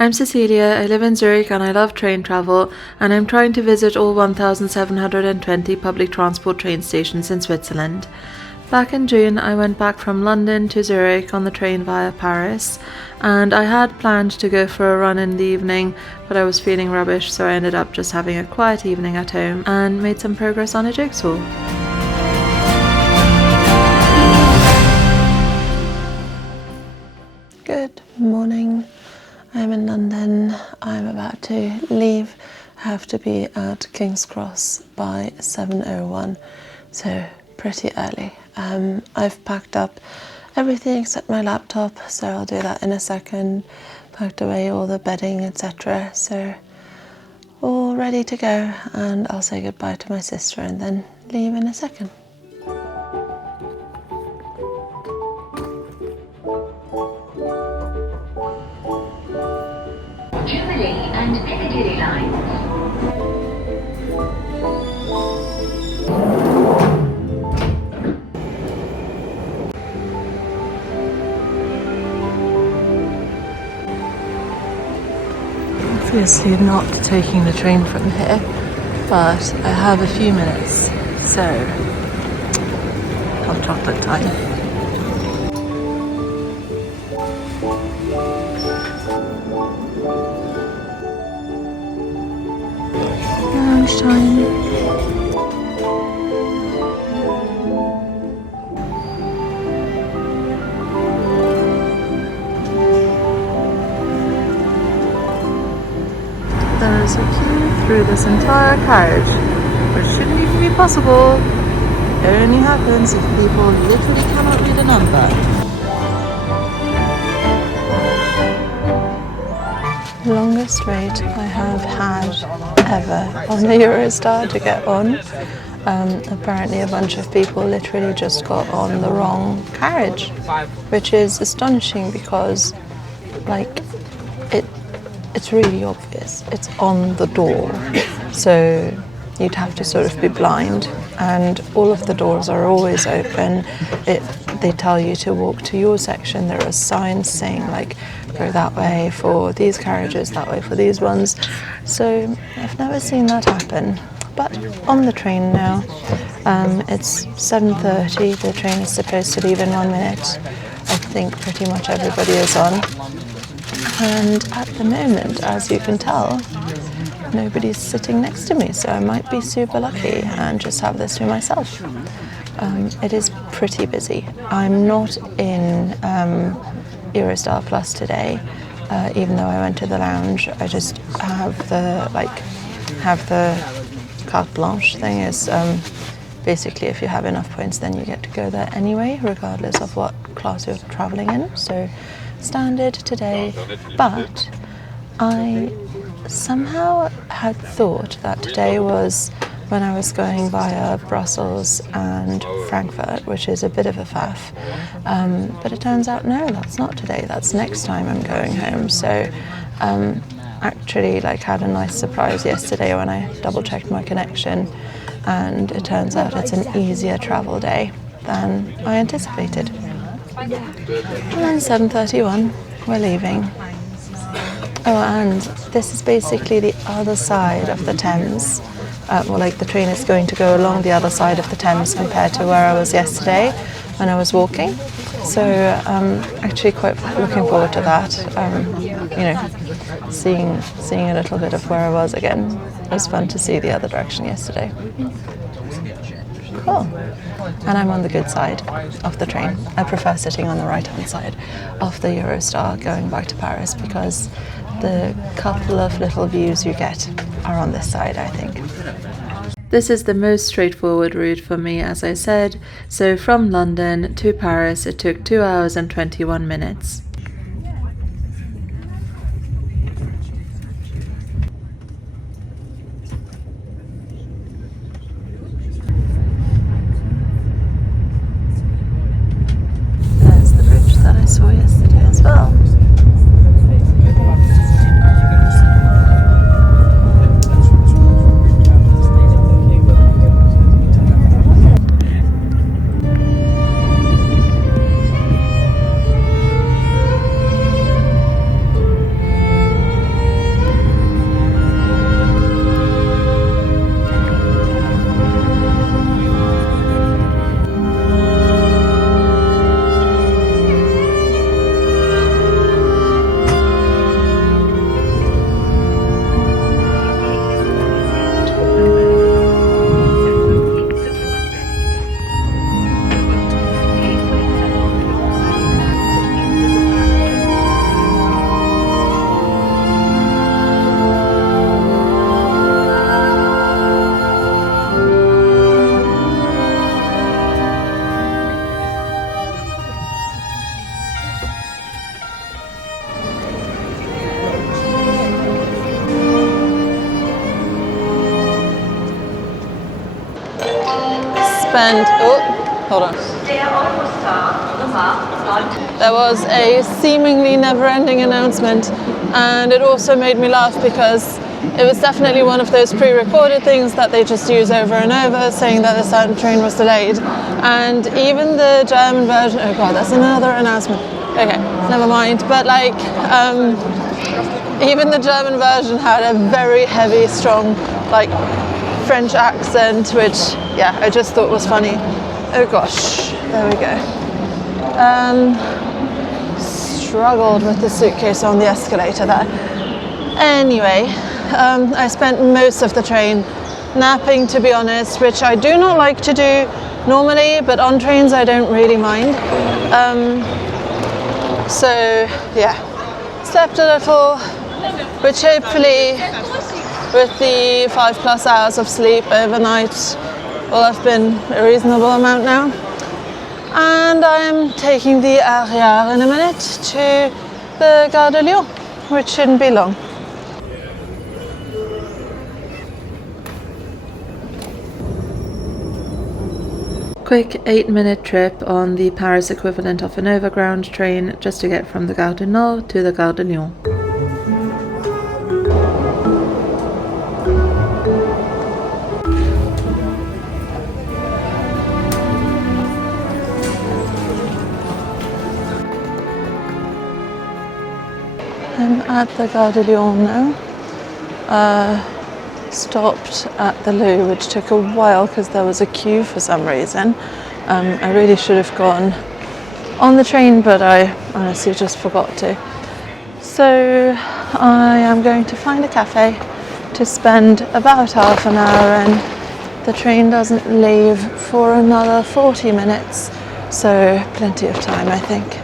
I'm Cecilia, I live in Zurich and I love train travel, and I'm trying to visit all 1,720 public transport train stations in Switzerland. Back in June, I went back from London to Zurich on the train via Paris, and I had planned to go for a run in the evening, but I was feeling rubbish, so I ended up just having a quiet evening at home and made some progress on a jigsaw. Good morning. I'm in London. I'm about to leave. I have to be at King's Cross by 7:01, so pretty early. I've packed up everything except my laptop, so I'll do that in a second. Packed away all the bedding, etc. So all ready to go, and I'll say goodbye to my sister and then leave in a second. Jubilee and Piccadilly lines. Obviously not taking the train from here, but I have a few minutes, so hot chocolate time. Lunchtime. There's a queue through this entire carriage, which shouldn't even be possible. It only happens if people literally cannot read a number. Longest wait I have had ever on the Eurostar to get on. Apparently a bunch of people literally just got on the wrong carriage, which is astonishing because it's really obvious. It's on the door, so you'd have to sort of be blind, and all of the doors are always open. They tell you to walk to your section. There are signs saying like go that way for these carriages, that way for these ones. So I've never seen that happen. But on the train now, it's 7:30. The train is supposed to leave in 1 minute. I think pretty much everybody is on. And at the moment, as you can tell, nobody's sitting next to me, so I might be super lucky and just have this to myself. It is pretty busy. I'm not in Eurostar Plus today, even though I went to the lounge. I just have the carte blanche thing. Is basically if you have enough points, then you get to go there anyway, regardless of what class you're traveling in. So standard today, but I somehow had thought that today was when I was going via Brussels and Frankfurt, which is a bit of a faff, but it turns out no, that's not today, that's next time I'm going home. So actually had a nice surprise yesterday when I double checked my connection, and it turns out it's an easier travel day than I anticipated. And then 7:31, we're leaving. Oh, and this is basically the other side of the Thames. The train is going to go along the other side of the Thames compared to where I was yesterday when I was walking. So actually quite looking forward to that. Seeing a little bit of where I was again. It was fun to see the other direction yesterday. Cool. And I'm on the good side of the train. I prefer sitting on the right-hand side of the Eurostar going back to Paris because the couple of little views you get are on this side, I think. This is the most straightforward route for me, as I said. So from London to Paris, it took 2 hours and 21 minutes. That I saw yesterday as well. spent, hold on. There was a seemingly never-ending announcement, and it also made me laugh because it was definitely one of those pre-recorded things that they just use over and over, saying that a certain train was delayed. And even the German version, oh god, that's another announcement. Okay, never mind. But like, even the German version had a very heavy, strong, like, French accent, which, yeah, I just thought was funny. Oh gosh, there we go. Struggled with the suitcase on the escalator there. Anyway, I spent most of the train napping, to be honest, which I do not like to do normally, but on trains I don't really mind. So yeah, slept a little, which hopefully with the 5+ hours of sleep overnight will have been a reasonable amount now. And I'm taking the RER in a minute to the Gare de Lyon, which shouldn't be long. Quick 8-minute trip on the Paris equivalent of an overground train just to get from the Gare du Nord to the Gare de Lyon. I'm at the Gare de Lyon now. Stopped at the loo, which took a while because there was a queue for some reason. I really should have gone on the train, but I honestly just forgot to. So I am going to find a cafe to spend about half an hour in. The train doesn't leave for another 40 minutes, so plenty of time, I think.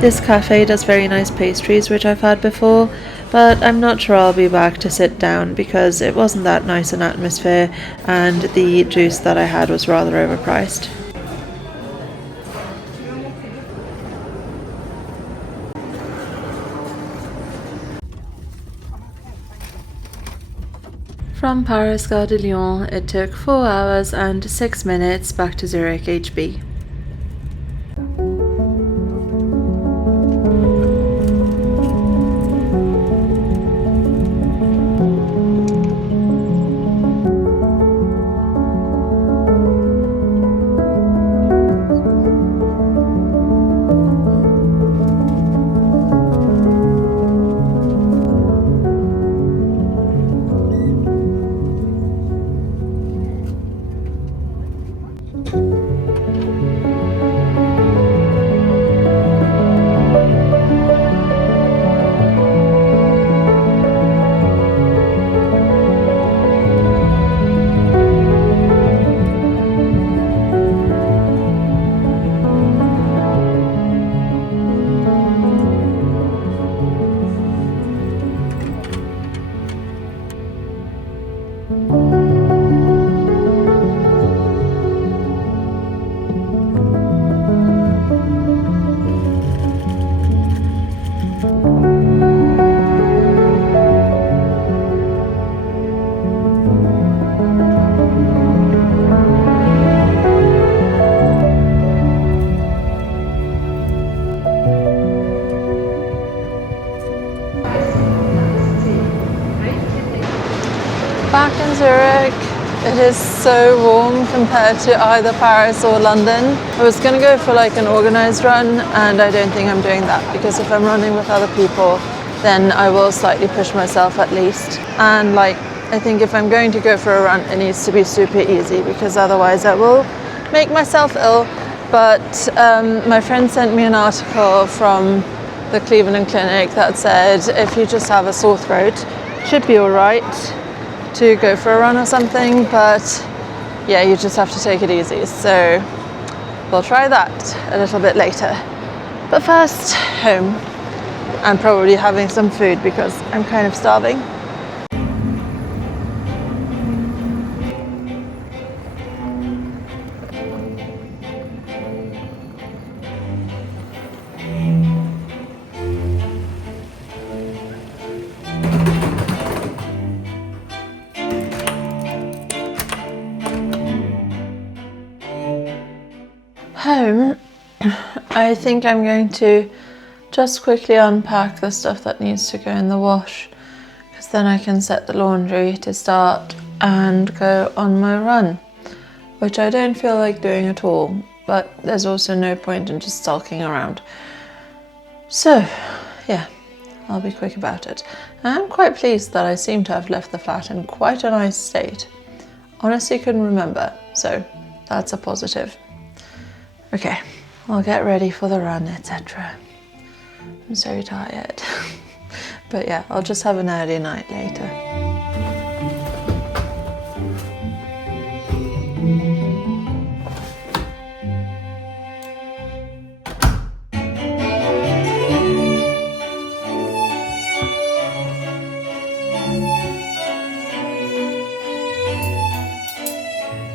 This cafe does very nice pastries, which I've had before, but I'm not sure I'll be back to sit down because it wasn't that nice an atmosphere and the juice that I had was rather overpriced. From Paris Gare de Lyon, it took 4 hours and 6 minutes back to Zurich HB. Back in Zurich, it is so warm compared to either Paris or London. I was going to go for like an organized run, and I don't think I'm doing that because if I'm running with other people, then I will slightly push myself at least. And like, I think if I'm going to go for a run, it needs to be super easy because otherwise I will make myself ill. But my friend sent me an article from the Cleveland Clinic that said if you just have a sore throat, it should be all right to go for a run or something, but yeah, you just have to take it easy. So we'll try that a little bit later. But first, home. I'm probably having some food because I'm kind of starving. I think I'm going to just quickly unpack the stuff that needs to go in the wash, because then I can set the laundry to start and go on my run, which I don't feel like doing at all, but there's also no point in just sulking around. So, yeah, I'll be quick about it. I'm quite pleased that I seem to have left the flat in quite a nice state. Honestly couldn't remember, so that's a positive. Okay, I'll get ready for the run, etc. I'm so tired. But yeah, I'll just have an early night later.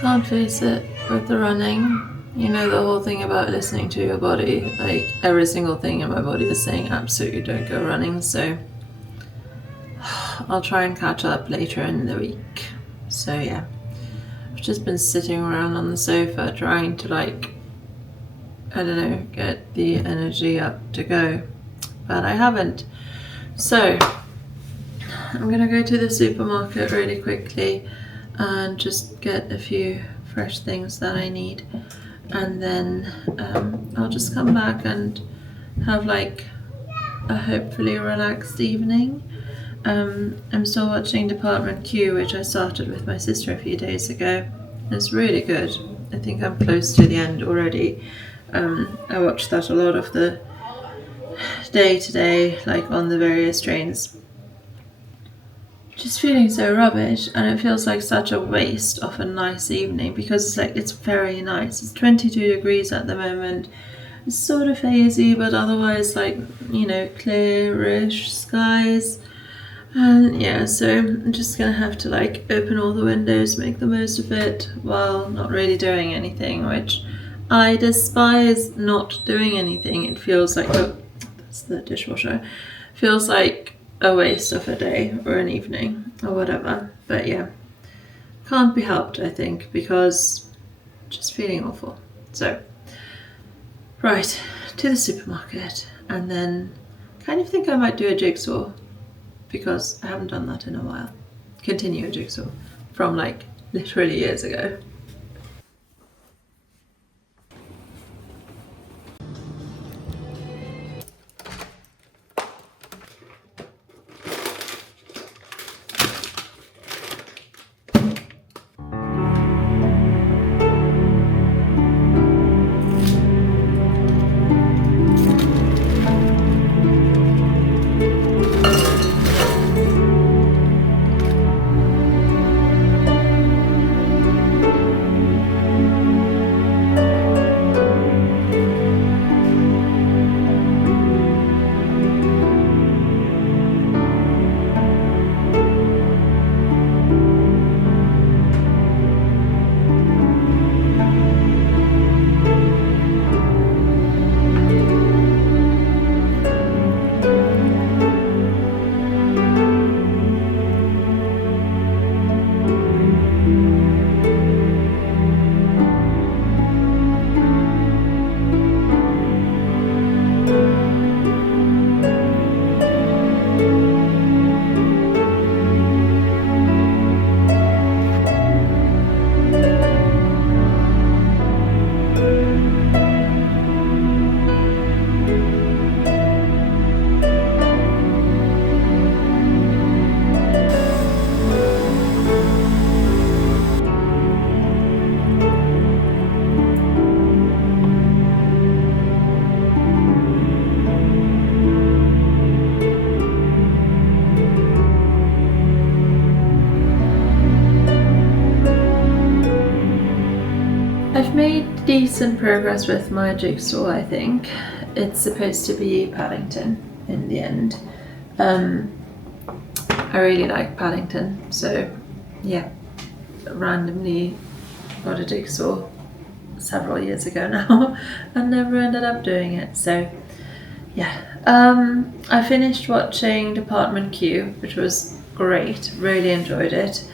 Can't face it with the running. You know the whole thing about listening to your body, like every single thing in my body is saying absolutely don't go running, so I'll try and catch up later in the week. So yeah, I've just been sitting around on the sofa trying to like, I don't know, get the energy up to go, but I haven't. So I'm gonna go to the supermarket really quickly and just get a few fresh things that I need, and then I'll just come back and have like a hopefully relaxed evening. I'm still watching Department Q, which I started with my sister a few days ago. It's really good. I think I'm close to the end already. I watched that a lot of the day today, like on the various trains. Just feeling so rubbish, and it feels like such a waste of a nice evening, because it's like, it's very nice. It's 22 degrees at the moment. It's sort of hazy, but otherwise like, you know, clearish skies. And yeah, so I'm just gonna have to like open all the windows, make the most of it while not really doing anything, which I despise not doing anything. It feels like, oh, that's the dishwasher. Feels like a waste of a day or an evening or whatever. But yeah, can't be helped, I think, because just feeling awful. So, right, to the supermarket, and then kind of think I might do a jigsaw, because I haven't done that in a while. Continue a jigsaw from like literally years ago. I've made decent progress with my jigsaw, I think. It's supposed to be Paddington in the end. I really like Paddington, so yeah, randomly got a jigsaw several years ago now and never ended up doing it, so yeah. I finished watching Department Q, which was great, really enjoyed it.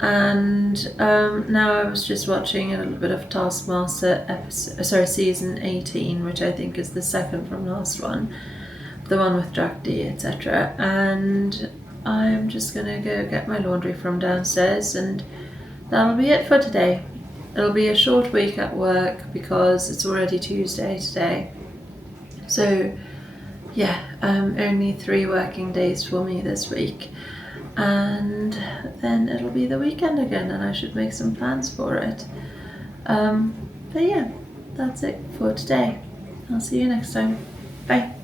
And now I was just watching a little bit of Taskmaster season 18, which I think is the second from last one, the one with Jack D, etc. And I'm just gonna go get my laundry from downstairs, and that'll be it for today. It'll be a short week at work because it's already Tuesday today. So yeah, only 3 working days for me this week. And then it'll be the weekend again, and I should make some plans for it. But yeah, that's it for today. I'll see you next time. Bye.